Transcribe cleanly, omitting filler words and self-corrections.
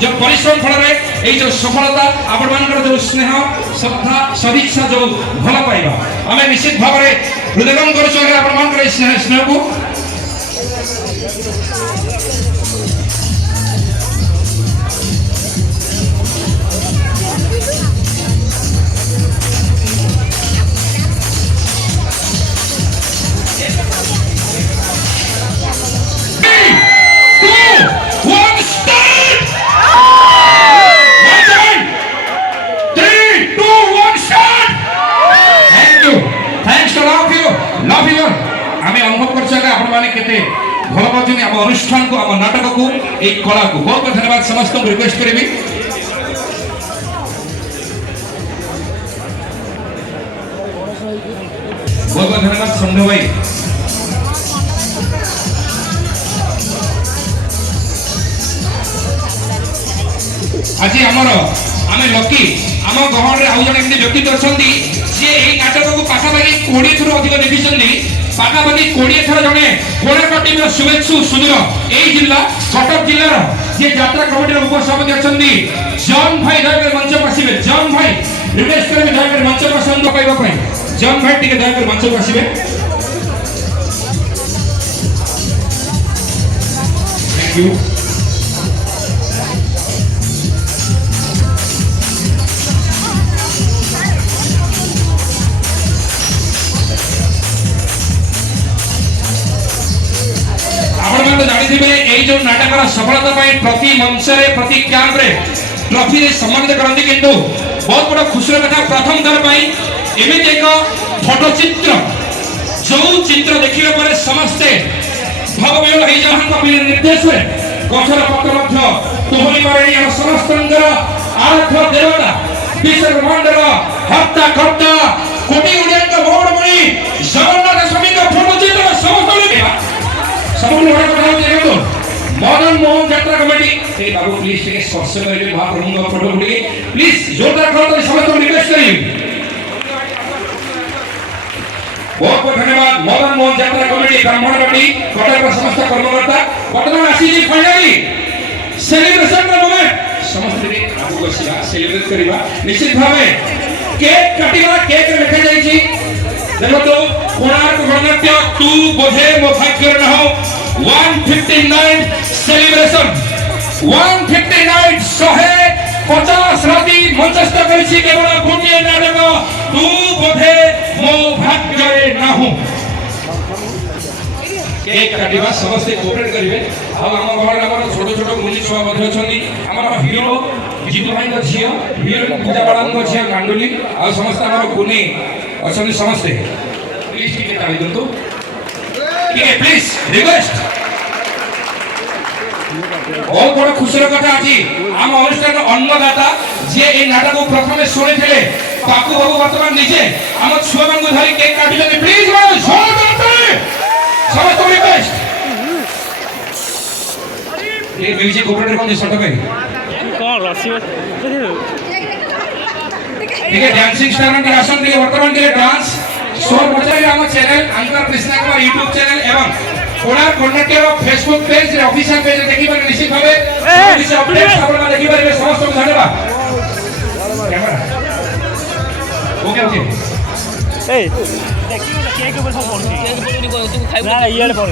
जो परिश्रम फल जो सफलता आपण मानकर जो स्नेह श्रद्धा सदिच्छा जो भल पाइबा आम निश्चित भाव में हृदयंगम कर स्नेह को भल पाँच आम अनुष्ठान को आम नाटक को एक कला को बहुत बहुत धन्यवाद समस्त को रिक्वेस्ट करी बहुत बहुत धन्यवाद संध्या भाई आज आमर आम लकी आम गहन में आउ जन व्यक्ति अच्छा नाटक को पाखापाखि 20 थर अधिक देखी पाखापाखि 20 थर जड़े कोणार्क टीम शुभेच्छु सुदूर यही जिला कटक जिलार जे यात्रा कमिटी उपसभापति अच्छा जॉन भाई दयाकर मंच को आसवे जॉन भाई रिक्वेस्ट करेंगे दयाकर मंच को आसंद पाइबा जॉन भाई टिके दयाकर मंच को आसवे थैंक यू जो नाटक सफलता प्रति मंच प्रति कैंप रे ट्रॉफी रे सम्मानित करते किंतु बहुत बड़ा खुशी कथा प्रथम थर एमती एक फोटो चित्र जो चित्र देखिबा पर समस्ते भावविहल हो जाहां निर्देश गछर पत्र तुहरी मारे समस्त आराध्य देवता विश्व ब्रह्मांडर हत्ता कर्ता कोटि उड़िया बोर्ड मणि जगन्नाथ स्वामी का फोटो चित्र समस्त मदन मोहन यात्रा कमेटी से बाबू प्लीज टिके स्पर्श करिवे महाप्रभु का फोटो उठिके प्लीज जोरदार करतो समस्त रिक्वेस्ट करी बहुत बहुत धन्यवाद मदन मोहन यात्रा कमेटी ब्राह्मण कमेटी कटक समस्त कर्मकर्ता वर्तमान आसी जी फाइनली सेलिब्रेशन का मोमेंट समस्त रे आगु बसिया सेलिब्रेट करिवा निश्चित भावे केक काटिवा केक लिखा जाई छी देखो तो कोणार्क गणनाट्य तू बोधे मो भाग्य न हो 159 सेलिब्रेशन 159 150 राति मंचस्थ करिछि केवल गोटे नाटक तू बोधे मो भाग्य न हो केक काटिबा समस्त कोऑपरेट करिवे आ हम घर हमर छोट छोट मुनि छुआ मध्ये छथि हमर हीरो जीतू भाई को झियो हीरो पूजा बाळन को झियो गांडुली आ समस्त हमर गुनी अछन समस्त प्लीज टिके ताली दंतु प्लीज रिक्वेस्ट बहुत बड़ा खुशी कथा अच्छी आम अनुष्ठान अन्नदाता जे ए नाटक प्रथम शुणी थे पाकू बाबू वर्तमान निजे आम छुआ मानू धरी केक काटि प्लीज समस्त रिक्वेस्ट ये म्यूजिक ऑपरेटर कौन शॉट में कौन रसियो ठीक है डांसिंग स्टार के आसन के वर्तमान के डांस शो पछाई हम channel anchor Krishna Kumar YouTube channel एवं कोणार्क गणनाट्य फेसबुक पेज रे ऑफिशियल पेज देखि पर निश्चित भाबे इस अपडेट आपण देखि पर समस्त को धन्यवाद कैमरा ओके ओके ए केक ऊपर सब पड़ती केक ऊपर तू खाइ ना ये पड़